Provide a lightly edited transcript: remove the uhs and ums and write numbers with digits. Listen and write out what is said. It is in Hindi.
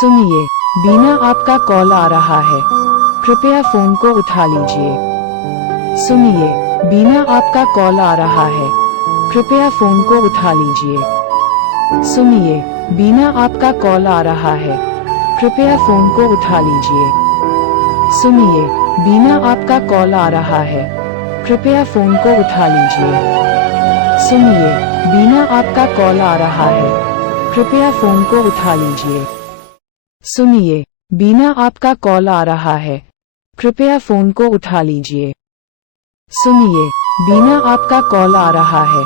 सुनिए, बीना आपका कॉल आ रहा है, कृपया फोन को उठा लीजिए। सुनिए, बीना आपका कॉल आ रहा है, कृपया फोन को उठा लीजिए। सुनिए, बीना आपका कॉल आ रहा है, कृपया फोन को उठा लीजिए। सुनिए, बीना आपका कॉल आ रहा है, कृपया फोन को उठा लीजिए। सुनिए, बीना आपका कॉल आ रहा है, कृपया फोन को उठा लीजिए। सुनिए, बीना आपका कॉल आ रहा है, कृपया फोन को उठा लीजिए। सुनिए, बीना आपका कॉल आ रहा है,